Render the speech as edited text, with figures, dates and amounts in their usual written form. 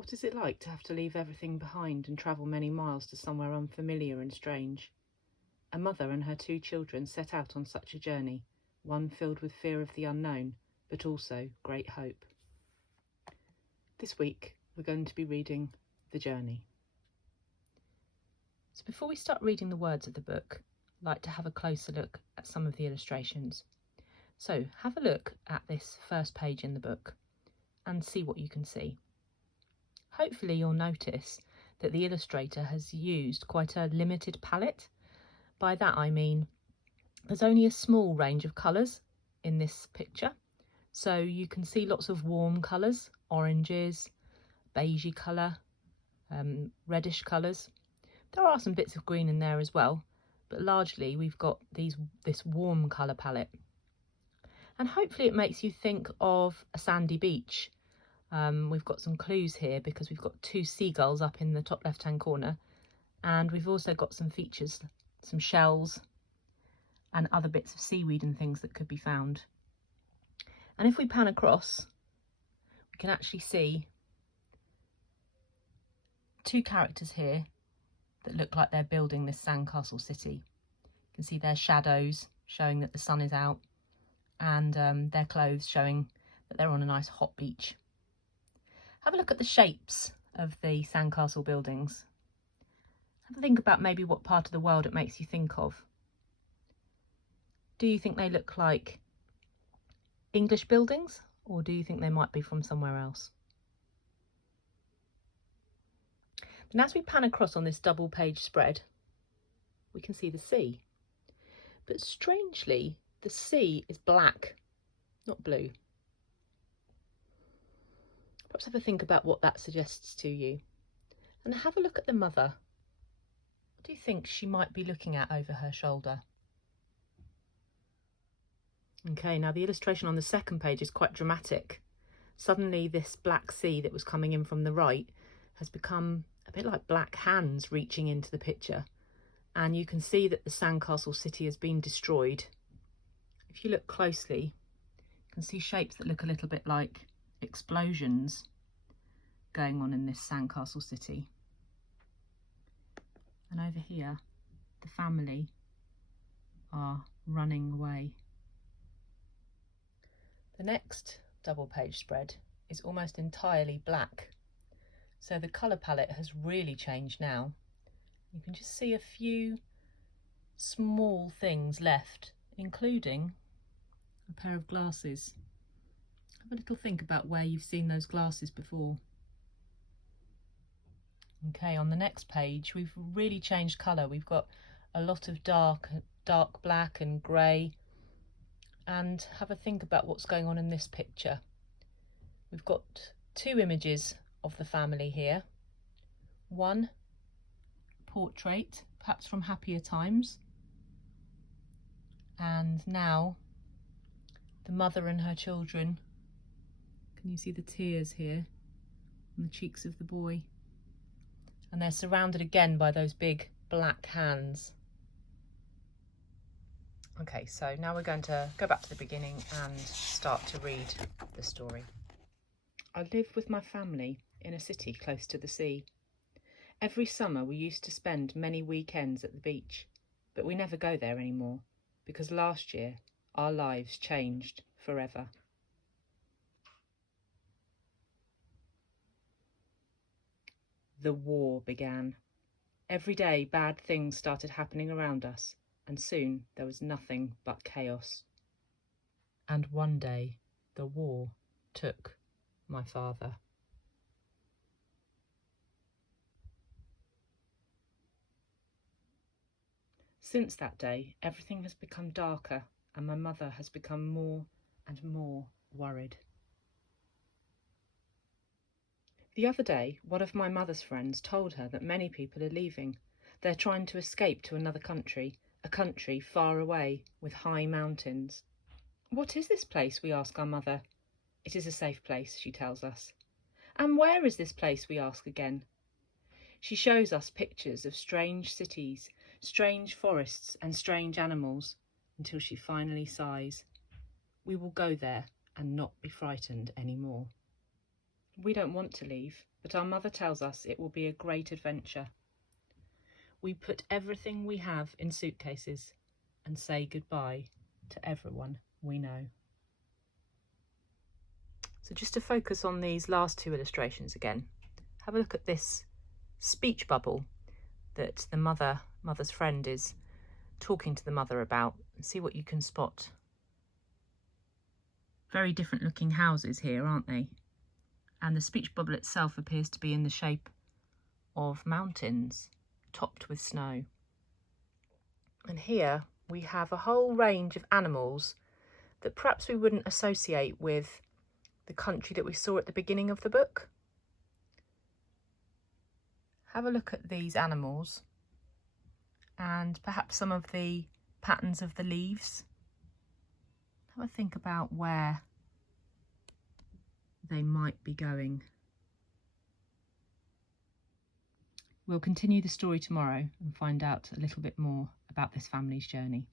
What is it like to have to leave everything behind and travel many miles to somewhere unfamiliar and strange? A mother and her 2 children set out on such a journey, one filled with fear of the unknown, but also great hope. This week, we're going to be reading The Journey. So before we start reading the words of the book, I'd like to have a closer look at some of the illustrations. So have a look at this first page in the book and see what you can see. Hopefully you'll notice that the illustrator has used quite a limited palette. By that I mean there's only a small range of colours in this picture. So you can see lots of warm colours, oranges, beigey colour, reddish colours. There are some bits of green in there as well, but largely we've got this warm colour palette. And hopefully it makes you think of a sandy beach. We've got some clues here because we've got 2 seagulls up in the top left-hand corner, and we've also got some features, some shells and other bits of seaweed and things that could be found. And if we pan across, we can actually see 2 characters here that look like they're building this sandcastle city. You can see their shadows showing that the sun is out, and their clothes showing that they're on a nice hot beach. Have a look at the shapes of the sandcastle buildings. Have a think about maybe what part of the world it makes you think of. Do you think they look like English buildings, or do you think they might be from somewhere else? And as we pan across on this double page spread, we can see the sea. But strangely, the sea is black, not blue. Perhaps have a think about what that suggests to you. And have a look at the mother. What do you think she might be looking at over her shoulder? Okay, now the illustration on the second page is quite dramatic. Suddenly this black sea that was coming in from the right has become a bit like black hands reaching into the picture. And you can see that the sandcastle city has been destroyed. If you look closely, you can see shapes that look a little bit like explosions going on in this sandcastle city. And over here, the family are running away. The next double page spread is almost entirely black. So the colour palette has really changed now. You can just see a few small things left, including a pair of glasses. Have a little think about where you've seen those glasses before. Okay, on the next page we've really changed colour. We've got a lot of dark black and grey. And have a think about what's going on in this picture. We've got 2 images of the family here. One portrait, perhaps from happier times. And now the mother and her children. Can you see the tears here on the cheeks of the boy? And they're surrounded again by those big black hands. Okay, so now we're going to go back to the beginning and start to read the story. I live with my family in a city close to the sea. Every summer we used to spend many weekends at the beach, but we never go there anymore because last year our lives changed forever. The war began. Every day bad things started happening around us, and soon there was nothing but chaos. And one day the war took my father. Since that day, everything has become darker, and my mother has become more and more worried. The other day, one of my mother's friends told her that many people are leaving. They're trying to escape to another country, a country far away with high mountains. What is this place? We ask our mother. It is a safe place, she tells us. And where is this place? We ask again. She shows us pictures of strange cities, strange forests and strange animals, until she finally sighs. We will go there and not be frightened anymore. We don't want to leave, but our mother tells us it will be a great adventure. We put everything we have in suitcases and say goodbye to everyone we know. So just to focus on these last two illustrations again, have a look at this speech bubble that the mother's friend is talking to the mother about, and see what you can spot. Very different looking houses here, aren't they? And the speech bubble itself appears to be in the shape of mountains topped with snow. And here we have a whole range of animals that perhaps we wouldn't associate with the country that we saw at the beginning of the book. Have a look at these animals and perhaps some of the patterns of the leaves. Have a think about where they might be going. We'll continue the story tomorrow and find out a little bit more about this family's journey.